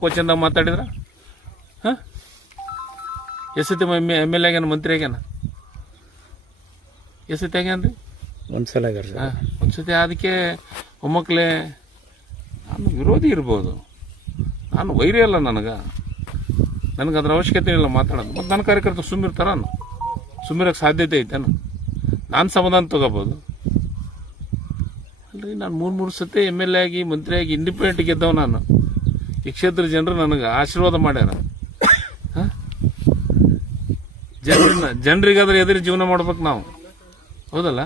ಕ್ವಶನ್ದಾಗ ಮಾತಾಡಿದ್ರ? ಹಾಂ? ಎಸತಿ M M L ಆಗ್ಯಾನ ಮಂತ್ರಿ ಆಗ್ಯಾನ? ಎಸತಿ ಆಗ್ಯಾನ ರೀ ಒಂದ್ಸಲ ಹಾಂ ಒಂದ್ಸತಿ ಅದಕ್ಕೆ ಮೊಮ್ಮಕ್ಕಳೇ ನಾನು ವಿರೋಧಿ ಇರ್ಬೋದು. ನಾನು ವೈರಿ ಅಲ್ಲ ನನಗೆ. ನನಗೆ ಅದ್ರ ಅವಶ್ಯಕತೆ ಇಲ್ಲ ಮಾತಾಡೋದು. ಮತ್ತು ನನ್ನ ಕಾರ್ಯಕರ್ತರು ಸುಮ್ಮಿರ್ತಾರ ಸುಮ್ಮಿರೋಕ್ಕೆ ಸಾಧ್ಯತೆ ಐತೇನು ನಾನು ಸಮಾಧಾನ ತೊಗೋಬೋದು. ಅಲ್ರಿ ನಾನು ಮೂರು ಮೂರು ಸತಿ ಎಂ ಎಲ್ ಎ ಆಗಿ ಮಂತ್ರಿಯಾಗಿ ಆಗಿ ಇಂಡಿಪೆಂಡೆಂಟ್ ಗೆದ್ದವ ನಾನು. ಈ ಕ್ಷೇತ್ರ ಜನರು ನನಗೆ ಆಶೀರ್ವಾದ ಮಾಡ್ಯಾರ. ಜನರನ್ನ, ಜನರಿಗಾದ್ರೆ ಎದುರು ಜೀವನ ಮಾಡ್ಬೇಕು ನಾವು. ಹೌದಲ್ಲ?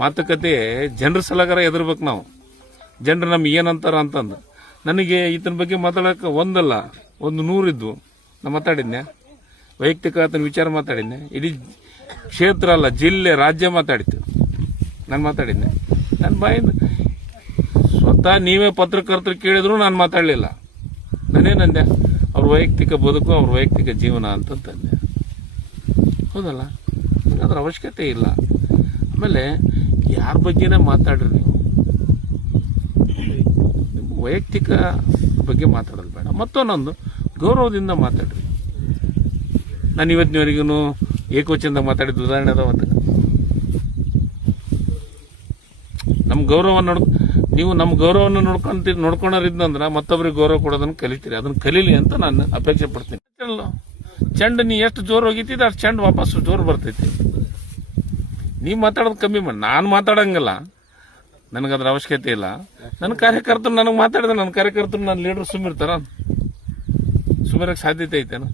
ಮಾತುಕತೆ ಜನರ ಸಲಗಾರ ಎದುರ್ಬೇಕು ನಾವು. ಜನರು ನಮ್ಗೆ ಏನಂತಾರ ಅಂತಂದು. ನನಗೆ ಈತನ ಬಗ್ಗೆ ಮಾತಾಡೋಕೆ ಒಂದಲ್ಲ, ಒಂದು ನೂರಿದ್ವು ನಾ ಮಾತಾಡಿದ್ನೆ ವೈಯಕ್ತಿಕ ಆತನ ವಿಚಾರ ಮಾತಾಡಿದ್ನೆ ಇಡೀ ಕ್ಷೇತ್ರ ಅಲ್ಲ, ಜಿಲ್ಲೆ, ರಾಜ್ಯ ಮಾತಾಡಿತ್ತು. ನಾನು ಮಾತಾಡಿದ್ದೆ ನನ್ನ ಬಾಯಿಂದ ಸ್ವತಃ ನೀವೇ ಪತ್ರಕರ್ತರು ಕೇಳಿದ್ರು ನಾನು ಮಾತಾಡಲಿಲ್ಲ. ನಾನೇನಂದೆ ಅವ್ರ ವೈಯಕ್ತಿಕ ಬದುಕು, ಅವ್ರ ವೈಯಕ್ತಿಕ ಜೀವನ ಅಂತಂತಂದೆ ಹೌದಲ್ಲ? ಅದರ ಅವಶ್ಯಕತೆ ಇಲ್ಲ. ಆಮೇಲೆ ಯಾರ ಬಗ್ಗೆನೇ ಮಾತಾಡ್ರಿ ನೀವು? ವೈಯಕ್ತಿಕ ಬಗ್ಗೆ ಮಾತಾಡೋದು ಬೇಡ. ಮತ್ತೊಂದೊಂದು, ಗೌರವದಿಂದ ಮಾತಾಡ್ರಿ. ನಾನು ಇವತ್ತಿನವರೆಗೂ ಏಕವಚನದ ಮಾತಾಡಿದ ಉದಾಹರಣೆ ಅದಾವ ಅಂತ. ನಮ್ಮ ಗೌರವ ನೋಡ್ ನೀವು ನಮ್ಮ ಗೌರವವನ್ನು ನೋಡ್ಕೊಂತೀರಿ ನೋಡ್ಕೊಳೋರಿದ್ದಂದ್ರೆ ಮತ್ತೊಬ್ಬರಿಗೆ ಗೌರವ ಕೊಡೋದನ್ನ ಕಲಿತೀರಿ. ಅದನ್ನ ಕಲೀಲಿ ಅಂತ ನಾನು ಅಪೇಕ್ಷೆ ಪಡ್ತೀನಿ. ಚೆಂಡ ನೀ ಎಷ್ಟು ಜೋರು ಹೋಗಿತಿ ಅಷ್ಟು ಚೆಂಡು ವಾಪಸ್ ಜೋರು ಬರ್ತೈತಿ. ನೀವು ಮಾತಾಡೋದು ಕಮ್ಮಿ ಮಾಡಿ, ನಾನು ಮಾತಾಡಂಗಿಲ್ಲ. ನನಗೆ ಅದ್ರ ಅವಶ್ಯಕತೆ ಇಲ್ಲ. ನನ್ನ ಕಾರ್ಯಕರ್ತರು ನನಗೆ ಮಾತಾಡಿದ್ರೆ ನನ್ನ ಕಾರ್ಯಕರ್ತರು ನನ್ನ ಲೀಡರ್ ಸುಮ್ಮಿರ್ತಾರ ಸುಮ್ಮಿರಕ್ಕೆ ಸಾಧ್ಯತೆ ಐತೇನು?